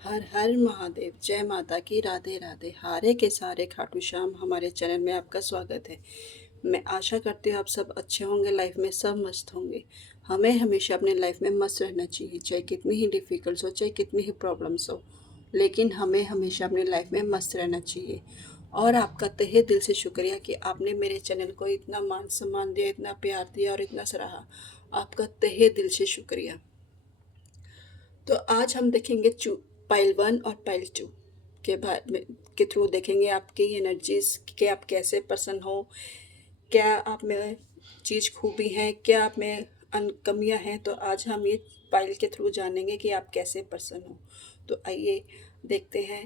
हर हर महादेव। जय माता की। राधे राधे। हारे के सारे खाटू श्याम हमारे चैनल में आपका स्वागत है। मैं आशा करती हूँ आप सब अच्छे होंगे, लाइफ में सब मस्त होंगे। हमें हमेशा अपने लाइफ में मस्त रहना चाहिए, चाहे कितनी ही डिफ़िकल्ट हो, चाहे कितनी ही प्रॉब्लम्स हो, लेकिन हमें हमेशा अपनी लाइफ में मस्त रहना चाहिए। और आपका तहे दिल से शुक्रिया कि आपने मेरे चैनल को इतना मान सम्मान दिया, इतना प्यार दिया और इतना सराहा। आपका तहे दिल से शुक्रिया। तो आज हम देखेंगे पाइल वन और पाइल टू के बारे में के थ्रू देखेंगे आपकी एनर्जीज कि आप कैसे पर्सन हो, क्या आप में चीज़ खूबी हैं, क्या आप में कमियां हैं। तो आज हम ये पाइल के थ्रू जानेंगे कि आप कैसे पर्सन हो। तो आइए देखते हैं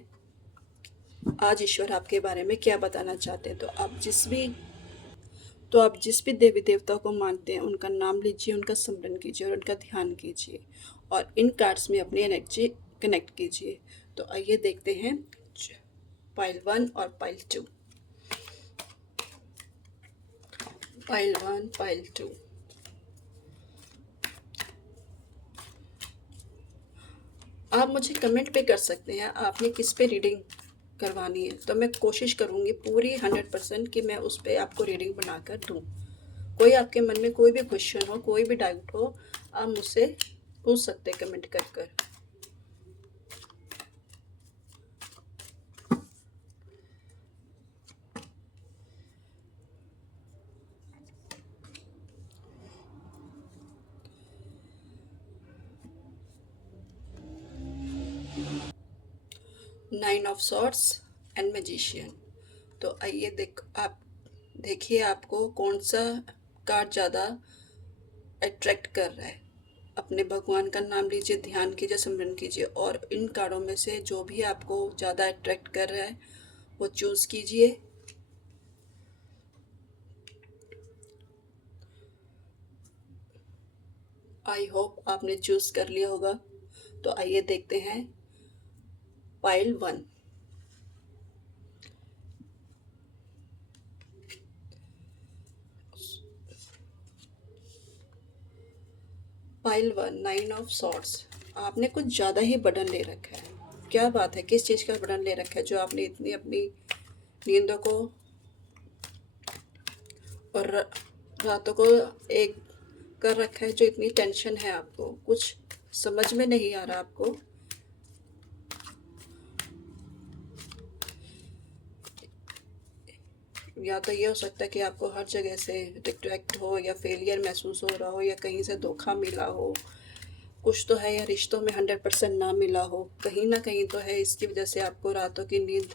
आज ईश्वर आपके बारे में क्या बताना चाहते हैं। तो आप जिस भी देवी देवता को मानते हैं उनका नाम लीजिए, उनका स्मरण कीजिए और उनका ध्यान कीजिए और इन कार्ड्स में अपनी एनर्जी कनेक्ट कीजिए। तो आइए देखते हैं पाइल वन और pile two. Pile one, pile two. आप मुझे कमेंट पे कर सकते हैं आपने किस पे रीडिंग करवानी है, तो मैं कोशिश करूँगी पूरी 100% कि मैं उस पर आपको रीडिंग बनाकर दूँ। कोई आपके मन में कोई भी क्वेश्चन हो, कोई भी डाउट हो, आप मुझसे पूछ सकते हैं कमेंट कर कर। 9 ऑफ सॉर्ड्स एंड मैजिशियन। तो आइए आप देखिए आपको कौन सा कार्ड ज़्यादा अट्रैक्ट कर रहा है। अपने भगवान का नाम लीजिए, ध्यान कीजिए, सिमरन कीजिए और इन कार्डों में से जो भी आपको ज़्यादा अट्रैक्ट कर रहा है वो चूज़ कीजिए। आई होप आपने चूज़ कर लिया होगा। तो आइए देखते हैं pile one. Pile one, 9 of swords. आपने कुछ ज़्यादा ही बर्डन ले रखा है। क्या बात है, किस चीज़ का बर्डन ले रखा है जो आपने इतनी अपनी नींदों को और रातों को एक कर रखा है, जो इतनी टेंशन है आपको, कुछ समझ में नहीं आ रहा आपको। या तो ये हो सकता है कि आपको हर जगह से डिस्ट्रैक्ट हो या फेलियर महसूस हो रहा हो या कहीं से धोखा मिला हो, कुछ तो है, या रिश्तों में 100% ना मिला हो, कहीं ना कहीं तो है। इसकी वजह से आपको रातों की नींद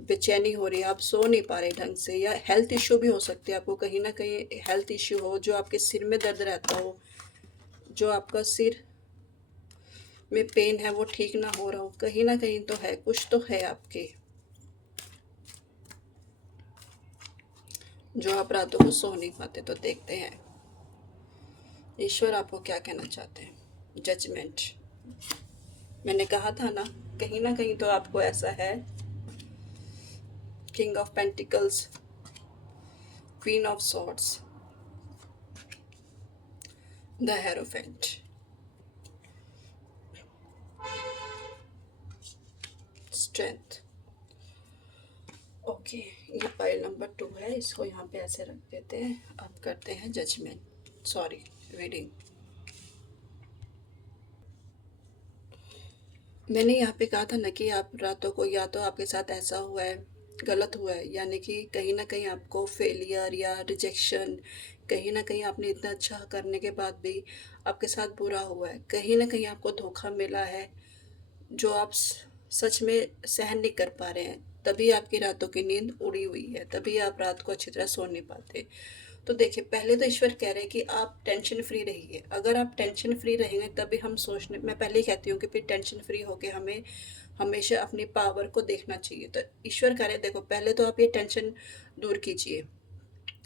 बेचैनी हो रही है, आप सो नहीं पा रहे ढंग से, या हेल्थ इश्यू भी हो सकते हैं। आपको कहीं ना कहीं हेल्थ इश्यू हो, जो आपके सिर में दर्द रहता हो, जो आपका सिर में पेन है वो ठीक ना हो रहा हो, कहीं ना कहीं तो है, कुछ तो है आपके, जो आप रातों को सो नहीं पाते। तो देखते हैं ईश्वर आपको क्या कहना चाहते हैं। जजमेंट। मैंने कहा था ना कहीं तो आपको ऐसा है। King of pentacles, queen of swords, the hierophant, strength. Okay, ये पाइल नंबर 2 है, इसको यहाँ पे ऐसे रख देते हैं। अब करते हैं जजमेंट, सॉरी, रीडिंग। मैंने यहाँ पे कहा था ना कि आप रातों को, या तो आपके साथ ऐसा हुआ है, गलत हुआ है, यानी कि कहीं ना कहीं आपको फेलियर या रिजेक्शन, कहीं ना कहीं आपने इतना अच्छा करने के बाद भी आपके साथ बुरा हुआ है, कहीं ना कहीं आपको धोखा मिला है, जो आप सच में सहन नहीं कर पा रहे हैं। तभी आपकी रातों की नींद उड़ी हुई है, तभी आप रात को अच्छी तरह सो नहीं पाते। तो देखिए, पहले तो ईश्वर कह रहे हैं कि आप टेंशन फ्री रहिए। अगर आप टेंशन फ्री रहेंगे तभी हम सोचने, मैं पहले ही कहती हूँ कि फिर टेंशन फ्री होके हमें हमेशा अपनी पावर को देखना चाहिए। तो ईश्वर कह रहे हैं, देखो पहले तो आप ये टेंशन दूर कीजिए।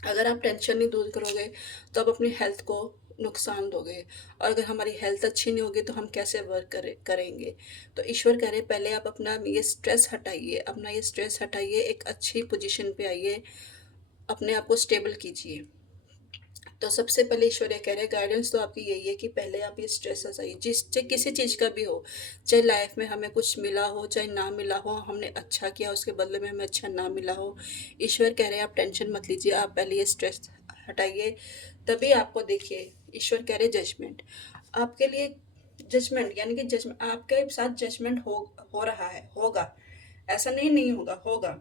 अगर आप टेंशन नहीं दूर करोगे तो आप अपनी हेल्थ को नुकसान दोगे, और अगर हमारी हेल्थ अच्छी नहीं होगी तो हम कैसे वर्क करेंगे। तो ईश्वर कह रहे हैं, पहले आप अपना ये स्ट्रेस हटाइए, अपना ये स्ट्रेस हटाइए, एक अच्छी पोजीशन पे आइए, अपने आप को स्टेबल कीजिए। तो सबसे पहले ईश्वर ये कह रहे हैं, गाइडेंस तो आपकी यही है कि पहले आप ये स्ट्रेस हटाइए, चाहे किसी चीज़ का भी हो, चाहे लाइफ में हमें कुछ मिला हो चाहे ना मिला हो, हमने अच्छा किया उसके बदले में हमें अच्छा ना मिला हो, ईश्वर कह रहे हैं आप टेंशन मत लीजिए, आप पहले ये स्ट्रेस हटाइए, तभी आपको देखिए। ईश्वर कह रहे हैं जजमेंट आपके लिए, जजमेंट यानी कि जजमेंट आपके साथ जजमेंट हो रहा है, होगा, ऐसा नहीं नहीं होगा, होगा।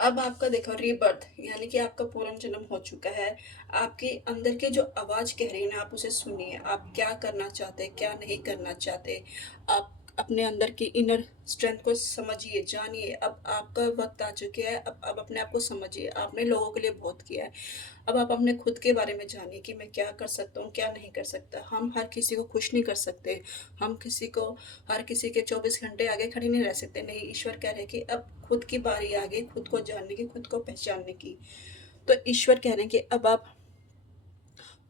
अब आपका देखो रीबर्थ यानी कि आपका पुनर्जन्म हो चुका है। आपके अंदर की जो आवाज़ कह रही है ना, आप उसे सुनिए। आप क्या करना चाहते, क्या नहीं करना चाहते। आप अपने अंदर की इनर स्ट्रेंथ को समझिए, जानिए। अब आपका वक़्त आ चुका है, अब अपने आप को समझिए। आपने लोगों के लिए बहुत किया है। अब आप अपने खुद के बारे में जानिए कि मैं क्या कर सकता हूँ, क्या नहीं कर सकता। हम हर किसी को खुश नहीं कर सकते। हम किसी को हर किसी के 24 घंटे आगे खड़े नहीं रह सकते। नहीं, ईश्वर कह रहे हैं कि अब खुद की बारी आ गई, खुद को जानने की, खुद को पहचानने की। तो ईश्वर कह रहे हैं कि अब आप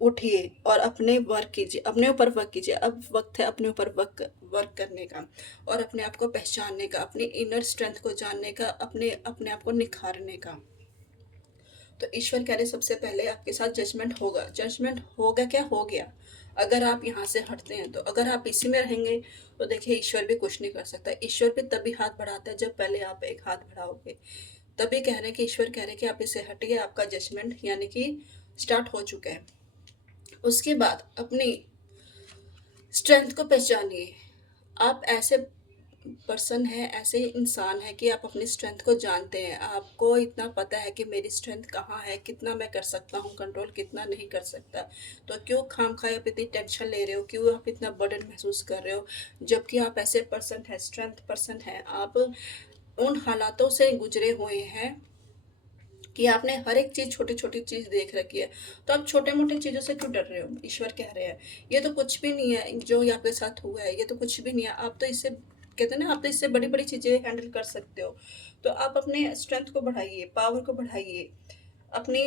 उठिए और अपने वर्क कीजिए, अपने ऊपर वर्क कीजिए। अब वक़्त है अपने ऊपर वर्क वर्क करने का और अपने आप को पहचानने का, अपनी इनर स्ट्रेंथ को जानने का, अपने अपने आप को निखारने का। तो ईश्वर कह रहे सबसे पहले आपके साथ जजमेंट होगा। जजमेंट होगा क्या, हो गया। अगर आप यहाँ से हटते हैं तो, अगर आप इसी में रहेंगे तो देखिए ईश्वर भी कुछ नहीं कर सकता। ईश्वर भी तभी हाथ बढ़ाता है जब पहले आप एक हाथ बढ़ाओगे। तभी कह रहे हैं कि ईश्वर कह रहे हैं कि आप इसे हटिए, आपका जजमेंट यानी कि स्टार्ट हो चुका है। उसके बाद अपनी स्ट्रेंथ को पहचानिए। आप ऐसे पर्सन है, ऐसे इंसान है कि आप अपनी स्ट्रेंथ को जानते हैं। आपको इतना पता है कि मेरी स्ट्रेंथ कहाँ है, कितना मैं कर सकता हूँ कंट्रोल, कितना नहीं कर सकता। तो क्यों खामखाई आप इतनी टेंशन ले रहे हो, क्यों आप इतना बर्डन महसूस कर रहे हो, जबकि आप ऐसे पर्सन है, स्ट्रेंथ पर्सन है। आप उन हालातों से गुजरे हुए हैं कि आपने हर एक चीज़, छोटी-छोटी चीज़ देख रखी है। तो आप छोटे-मोटे चीज़ों से क्यों डर रहे हो? ईश्वर कह रहे हैं, ये तो कुछ भी नहीं है, जो ये आपके साथ हुआ है, ये तो कुछ भी नहीं है। आप तो इससे कहते हैं ना, आप तो इससे बड़ी-बड़ी चीज़ें हैंडल कर सकते हो। तो आप अपने स्ट्रेंथ को बढ़ाइए, पावर को बढ़ाइए, अपनी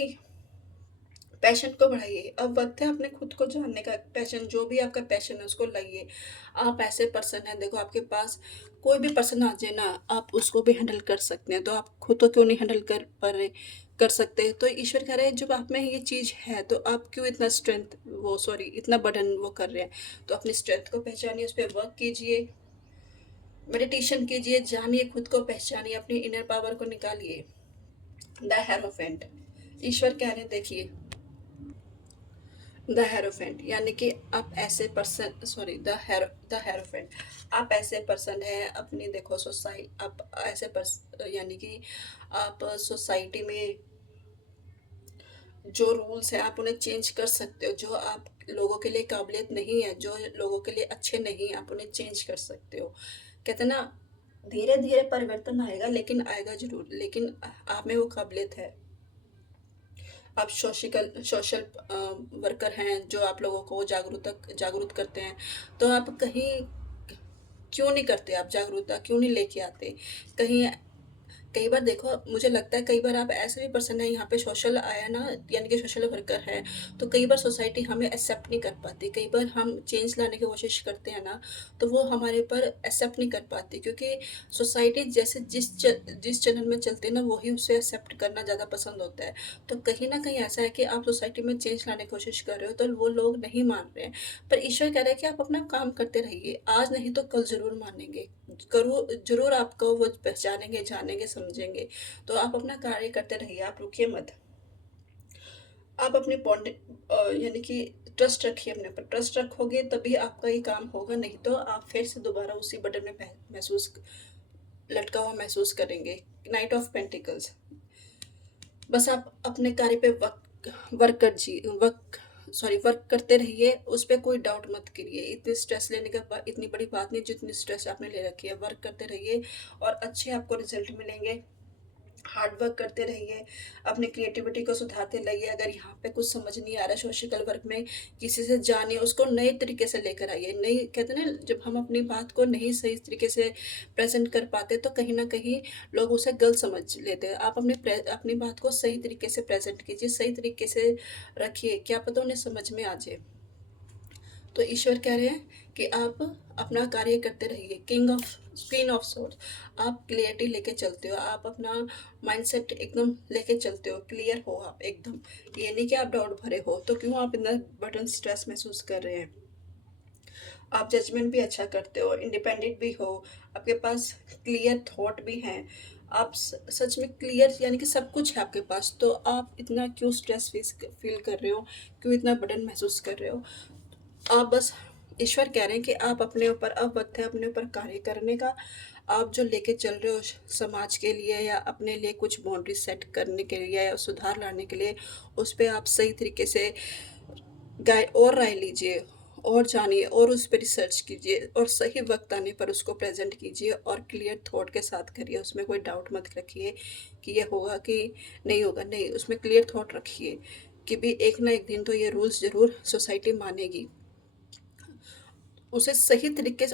पैशन को बढ़ाइए। अब वक़्त है अपने खुद को जानने का। पैशन, जो भी आपका पैशन है उसको लाइए। आप ऐसे पर्सन हैं, देखो आपके पास कोई भी पर्सन आ जाए ना, आप उसको भी हैंडल कर सकते हैं। तो आप खुद को क्यों नहीं हैंडल कर पा रहे, कर सकते? तो ईश्वर कह रहे हैं जब आप में ये चीज़ है तो आप क्यों इतना स्ट्रेंथ वो सॉरी इतना बर्डन वो कर रहे हैं। तो अपनी स्ट्रेंथ को पहचानिए, उस पे वर्क कीजिए, मेडिटेशन कीजिए, जानिए, खुद को पहचानिए, अपनी इनर पावर को निकालिए। द हेरोफेंट ईश्वर कह रहे हैं, देखिए द हेरोफेंट यानी कि आप ऐसे पर्सन, सॉरी द हेरोफेंट, आप ऐसे पर्सन हैं अपनी, देखो सोसाइटी, आप ऐसे यानी कि आप सोसाइटी में जो रूल्स हैं आप उन्हें चेंज कर सकते हो। जो आप लोगों के लिए काबिलियत नहीं है, जो लोगों के लिए अच्छे नहीं है, आप उन्हें चेंज कर सकते हो। कहते हैं ना, धीरे धीरे परिवर्तन आएगा लेकिन आएगा जरूर, लेकिन आप में वो काबिलियत है। आप सोशल वर्कर हैं जो आप लोगों को जागरूक करते हैं। तो आप कहीं क्यों नहीं करते, आप जागरूकता क्यों नहीं लेके आते कहीं? कई बार देखो, मुझे लगता है कई बार आप ऐसे भी पर्सन है, यहाँ पे सोशल आया ना, यानी कि सोशल वर्कर है। तो कई बार सोसाइटी हमें एक्सेप्ट नहीं कर पाती। कई बार हम चेंज लाने की कोशिश करते हैं ना, तो वो हमारे ऊपर एक्सेप्ट नहीं कर पाती, क्योंकि सोसाइटी जैसे जिस चैनल में चलती है ना, वही उसे एक्सेप्ट करना ज़्यादा पसंद होता है। तो कहीं ना कहीं ऐसा है कि आप सोसाइटी में चेंज लाने की कोशिश कर रहे हो तो वो लोग नहीं मान रहे हैं। पर ईश्वर कह रहा है कि आप अपना काम करते रहिए, आज नहीं तो कल ज़रूर मानेंगे। करो ज़रूर, आपको वो पहचानेंगे, जानेंगे, समझेंगे। तो आप अपना कार्य करते रहिए, आप रुकिए मत। आप अपनी यानी कि ट्रस्ट रखिए, अपने ऊपर ट्रस्ट रखोगे तभी आपका ये काम होगा, नहीं तो आप फिर से दोबारा उसी बटन में महसूस लटका हुआ महसूस करेंगे। नाइट ऑफ पेंटिकल्स, बस आप अपने कार्य पे वर्क कर जी वर्क सॉरी वर्क करते रहिए, उस पे कोई डाउट मत करिए। इतनी स्ट्रेस लेने का इतनी बड़ी बात नहीं जितनी स्ट्रेस आपने ले रखी है। वर्क करते रहिए और अच्छे आपको रिजल्ट मिलेंगे। हार्ड वर्क करते रहिए, अपनी क्रिएटिविटी को सुधारते रहिए। अगर यहाँ पे कुछ समझ नहीं आ रहा सोशल वर्क में, किसी से जानिए, उसको नए तरीके से लेकर आइए। नई कहते हैं ना, जब हम अपनी बात को नहीं सही तरीके से प्रेजेंट कर पाते तो कहीं ना कहीं लोग उसे गलत समझ लेते हैं। आप अपनी बात को सही तरीके से प्रेजेंट कीजिए, सही तरीके से रखिए, क्या पता उन्हें समझ में आ जाए। तो ईश्वर कह रहे हैं कि आप अपना कार्य करते रहिए। King of queen of swords, आप क्लियरिटी लेके चलते हो, आप अपना माइंडसेट एकदम लेके चलते हो, क्लियर हो आप एकदम। ये नहीं कि आप डाउट भरे हो, तो क्यों आप इतना बर्डन स्ट्रेस महसूस कर रहे हैं। आप जजमेंट भी अच्छा करते हो, इंडिपेंडेंट भी हो, आपके पास क्लियर थॉट भी हैं, आप सच में क्लियर यानी कि सब कुछ है आपके पास, तो आप इतना क्यों स्ट्रेस फील कर रहे हो, क्यों इतना बर्डन महसूस कर रहे हो। आप बस, ईश्वर कह रहे हैं कि आप अपने ऊपर, अब वक्त है अपने ऊपर कार्य करने का। आप जो लेके चल रहे हो समाज के लिए या अपने लिए कुछ बाउंड्री सेट करने के लिए या सुधार लाने के लिए, उस पर आप सही तरीके से गाइड और राय लीजिए और जानिए और उस पर रिसर्च कीजिए और सही वक्त आने पर उसको प्रेजेंट कीजिए और क्लियर थॉट के साथ करिए। उसमें कोई डाउट मत रखिए कि ये होगा कि नहीं होगा, नहीं, उसमें क्लियर थॉट रखिए कि भी एक ना एक दिन तो ये रूल्स ज़रूर सोसाइटी मानेगी। उसे सही तरीके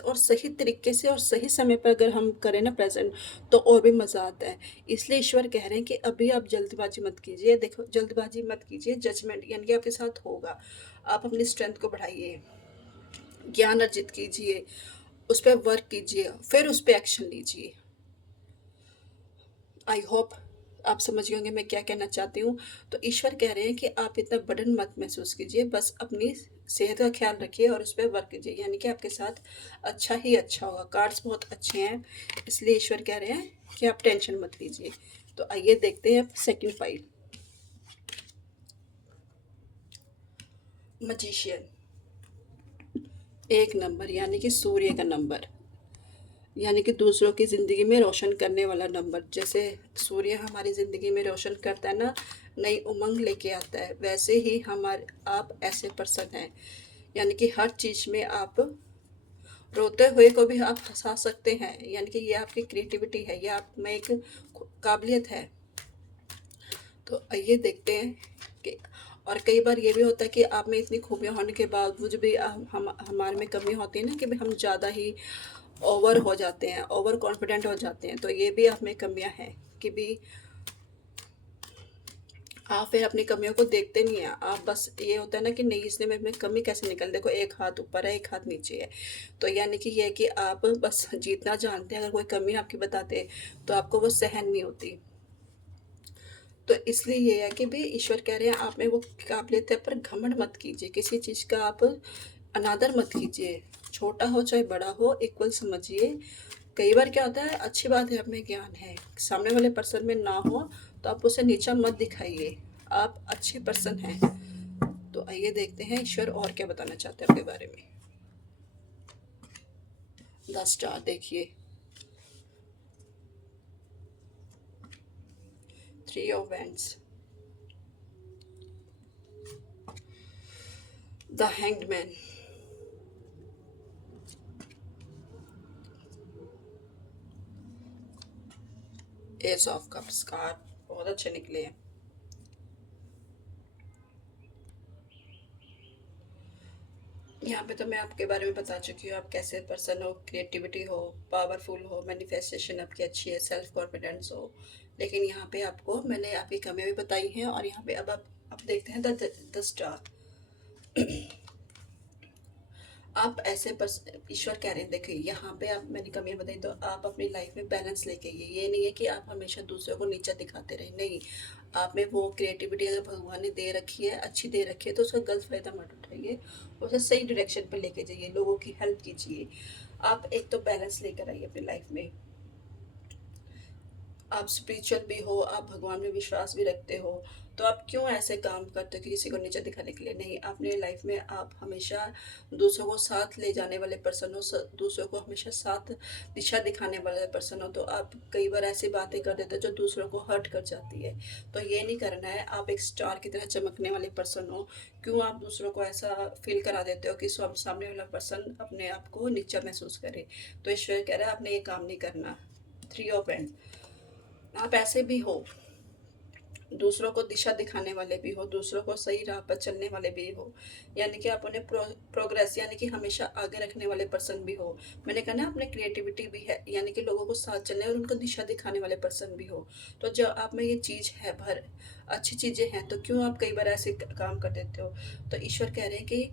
से और सही समय पर अगर हम करें ना प्रेजेंट, तो और भी मज़ा आता है। इसलिए ईश्वर कह रहे हैं कि अभी आप जल्दबाजी मत कीजिए। देखो, जल्दबाजी मत कीजिए, जजमेंट यानी कि आपके साथ होगा। आप अपनी स्ट्रेंथ को बढ़ाइए, ज्ञान अर्जित कीजिए, उस पर वर्क कीजिए, फिर उस पर एक्शन लीजिए। आई होप आप समझ गए होंगे मैं क्या कहना चाहती हूँ। तो ईश्वर कह रहे हैं कि आप इतना बर्डन मत महसूस कीजिए, बस अपनी सेहत का ख्याल रखिए और उस पर वर्क कीजिए, यानी कि आपके साथ अच्छा ही अच्छा होगा। कार्ड्स बहुत अच्छे हैं, इसलिए ईश्वर कह रहे हैं कि आप टेंशन मत लीजिए। तो आइए देखते हैं सेकंड फाइल, मजिशियन। एक नंबर यानी कि सूर्य का नंबर, यानी कि दूसरों की ज़िंदगी में रोशन करने वाला नंबर। जैसे सूर्य हमारी ज़िंदगी में रोशन करता है ना, नई उमंग लेके आता है, वैसे ही हमारे आप ऐसे पर्सन हैं, यानी कि हर चीज़ में आप रोते हुए को भी आप हंसा सकते हैं, यानी कि ये आपकी क्रिएटिविटी है, ये आप में एक काबिलियत है। तो आइए देखते हैं कि, और कई बार ये भी होता है कि आप में इतनी खूबियाँ होने के बावजूद भी हम हमारे में कमी होती है ना, कि भी हम ज़्यादा ही ओवर हो जाते हैं, ओवर कॉन्फिडेंट हो जाते हैं। तो ये भी आप में कमियां हैं कि भी आप फिर अपनी कमियों को देखते नहीं हैं। आप बस ये होता है ना कि नहीं, इसने में कमी कैसे निकल, देखो एक हाथ ऊपर है एक हाथ नीचे है। तो यानी कि ये है कि आप बस जीतना जानते हैं, अगर कोई कमी आपकी बताते तो आपको वो सहन नहीं होती। तो इसलिए ये है कि भी ईश्वर कह रहे हैं आप में वो काबिलियत है, पर घमंड मत कीजिए, किसी चीज़ का आप अनादर मत कीजिए। छोटा हो चाहे बड़ा हो, इक्वल समझिए। कई बार क्या होता है, अच्छी बात है, हमें ज्ञान है, सामने वाले पर्सन में ना हो तो आप उसे नीचा मत दिखाइए, आप अच्छे पर्सन हैं। तो आइए देखते हैं ईश्वर और क्या बताना चाहते हैं आपके बारे में। 10 स्टार देखिए, 3 of wands, the hanged man, S of cups. Card बहुत अच्छे निकले हैं। यहाँ पे तो मैं आपके बारे में बता चुकी हूँ, आप कैसे पर्सन हो, क्रिएटिविटी हो, पावरफुल हो, मैनिफेस्टेशन आपकी अच्छी है, सेल्फ कॉन्फिडेंस हो। लेकिन यहाँ पे आपको मैंने आपकी कमियाँ भी बताई हैं, और यहाँ पे अब देखते हैं द स्टार। आप ऐसे ईश्वर कह रहे हैं, देखिए यहाँ पे आप, मैंने कमियां बताई, तो आप अपनी लाइफ में बैलेंस लेके आइए। ये नहीं है कि आप हमेशा दूसरों को नीचा दिखाते रहे, नहीं। आप में वो क्रिएटिविटी अगर भगवान ने दे रखी है, अच्छी दे रखी है, तो उसका गलत फायदा मत उठाइए, उसे सही डायरेक्शन पे लेके जाइए, लोगों की हेल्प कीजिए। आप एक तो बैलेंस लेकर आइए अपनी लाइफ में। आप स्पिरिचुअल भी हो, आप भगवान में विश्वास भी रखते हो, तो आप क्यों ऐसे काम करते हो कि किसी को नीचे दिखाने के लिए। नहीं, अपने लाइफ में आप हमेशा दूसरों को साथ ले जाने वाले पर्सन हो, दूसरों को हमेशा साथ दिशा दिखाने वाले पर्सन हो। तो आप कई बार ऐसी बातें कर देते हो जो दूसरों को हर्ट कर जाती है, तो ये नहीं करना है। आप एक स्टार की तरह चमकने वाले पर्सन हो, क्यों आप दूसरों को ऐसा फील करा देते हो कि सामने वाला पर्सन अपने आप को नीचा महसूस करे। तो ईश्वर कह रहा है आपने ये काम नहीं करना। 3 ऑफ एंड, आप ऐसे भी हो, दूसरों को दिशा दिखाने वाले भी हो, दूसरों को सही राह पर चलने वाले भी हो, यानी कि आप उन्हें प्रोग्रेस यानी कि हमेशा आगे रखने वाले पर्सन भी हो। मैंने कहा ना, अपने क्रिएटिविटी भी है, यानी कि लोगों को साथ चलने और उनको दिशा दिखाने वाले पर्सन भी हो। तो जब आप में ये चीज़ है, भर अच्छी चीज़ें हैं, तो क्यों आप कई बार ऐसे काम कर देते हो। तो ईश्वर कह रहे हैं कि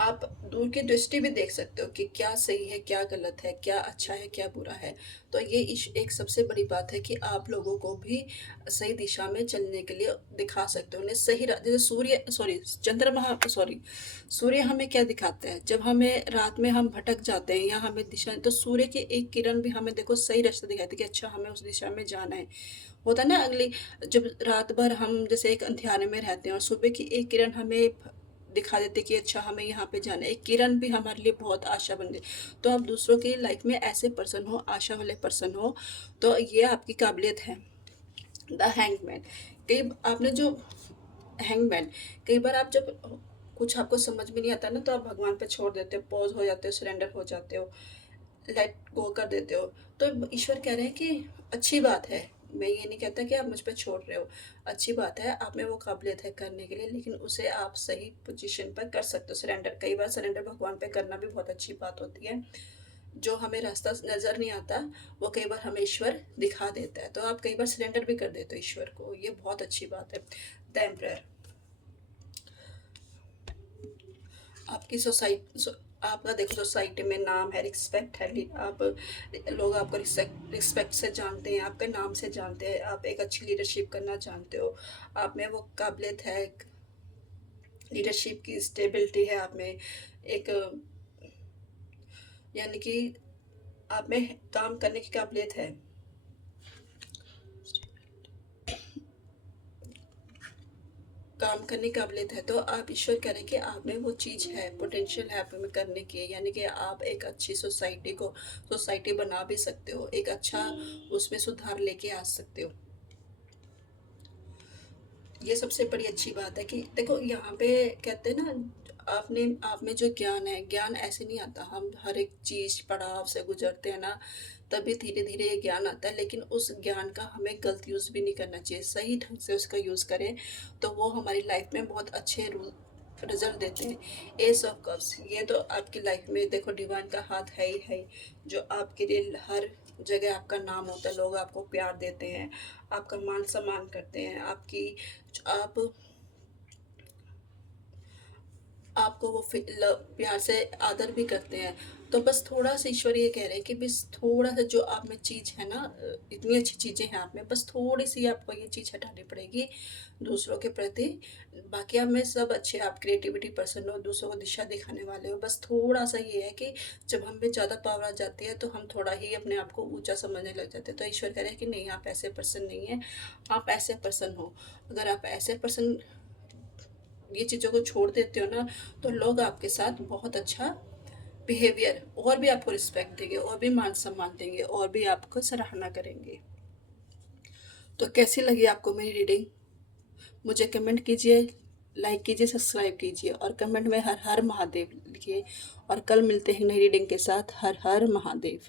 आप दूर की दृष्टि भी देख सकते हो कि क्या सही है, क्या गलत है, क्या अच्छा है, क्या बुरा है। तो ये एक सबसे बड़ी बात है कि आप लोगों को भी सही दिशा में चलने के लिए दिखा सकते हो। उन्हें सही जैसे सूर्य हमें क्या दिखाता है? जब हमें रात में हम भटक जाते हैं या हमें दिशा, तो सूर्य की एक किरण भी हमें देखो सही रास्ता दिखाती है कि अच्छा हमें उस दिशा में जाना है। होता है ना, अगली जब रात भर हम जैसे एक अंधियारे में रहते हैं और सुबह की एक किरण हमें दिखा देते कि अच्छा हमें यहाँ पे जाना है, एक किरण भी हमारे लिए बहुत आशा बन गई। तो आप दूसरों की लाइफ में ऐसे पर्सन हो, आशा वाले पर्सन हो, तो ये आपकी काबिलियत है। द हैंगमैन, कई आपने जो हैंगमैन, कई बार आप जब कुछ आपको समझ में नहीं आता ना, तो आप भगवान पे छोड़ देते हो, पॉज हो जाते हो, सरेंडर हो जाते हो, लेट गो कर देते हो। तो ईश्वर कह रहे हैं कि अच्छी बात है, मैं ये नहीं कहता कि आप मुझ पे छोड़ रहे हो, अच्छी बात है, आप में वो काबिलियत है करने के लिए, लेकिन उसे आप सही पोजीशन पर कर सकते हो सरेंडर। कई बार सरेंडर भगवान पे करना भी बहुत अच्छी बात होती है। जो हमें रास्ता नज़र नहीं आता, वो कई बार हमें ईश्वर दिखा देता है, तो आप कई बार सरेंडर भी कर देते हो ईश्वर को, ये बहुत अच्छी बात है। द एम्परर, आपकी सोसाइटी, आपका देखो सोसाइटी में नाम है, रिस्पेक्ट है, आप लोग आपको रिस्पेक्ट रिस्पेक्ट से जानते हैं, आपके नाम से जानते हैं, आप एक अच्छी लीडरशिप करना जानते हो, आप में वो काबिलियत है, लीडरशिप की स्टेबिलिटी है आप में, एक यानी कि आप में काम करने की काबिलियत है। काम करने की काबिलियत है, तो आप ईश्वर करें कि आप में वो चीज़ है, पोटेंशियल है आप में करने की, यानी कि आप एक अच्छी सोसाइटी बना भी सकते हो, एक अच्छा उसमें सुधार लेके आ सकते हो। ये सबसे बड़ी अच्छी बात है कि देखो यहाँ पे कहते हैं ना, आपने आप में जो ज्ञान है, ज्ञान ऐसे नहीं आता, हम हर एक चीज़ पड़ाव से गुजरते हैं ना, तभी धीरे धीरे ये ज्ञान आता है। लेकिन उस ज्ञान का हमें गलत यूज़ भी नहीं करना चाहिए, सही ढंग से उसका यूज़ करें, तो वो हमारी लाइफ में बहुत अच्छे रिजल्ट देते हैं। एस ऑफ कप्स, ये तो आपकी लाइफ में देखो डिवाइन का हाथ है ही है, जो आपके लिए हर जगह आपका नाम होता है, लोग आपको प्यार देते हैं, आपका मान सम्मान करते हैं, आप आपको वो प्यार से आदर भी करते हैं। तो बस थोड़ा सा ईश्वर ये कह रहे हैं कि बस थोड़ा सा जो आप में चीज़ है ना, इतनी अच्छी चीज़ें हैं आप में, बस थोड़ी सी आपको ये चीज़ हटानी पड़ेगी दूसरों के प्रति। बाकी आप में सब अच्छे, आप क्रिएटिविटी पर्सन हो, दूसरों को दिशा दिखाने वाले हो, बस थोड़ा सा ये है कि जब हम में ज़्यादा पावर आ जाती है तो हम थोड़ा ही अपने आप को ऊंचा समझने लग जाते हैं। तो ईश्वर कह रहे हैं कि नहीं, आप ऐसे पर्सन नहीं है, आप ऐसे पर्सन हो। अगर आप ऐसे पर्सन ये चीज़ों को छोड़ देते हो ना, तो लोग आपके साथ बहुत अच्छा बिहेवियर, और भी आपको रिस्पेक्ट देंगे, और भी मान सम्मान देंगे, और भी आपको सराहना करेंगे। तो कैसी लगी आपको मेरी रीडिंग? मुझे कमेंट कीजिए, लाइक कीजिए, सब्सक्राइब कीजिए, और कमेंट में हर हर महादेव लिखिए। और कल मिलते हैं नई रीडिंग के साथ। हर हर महादेव।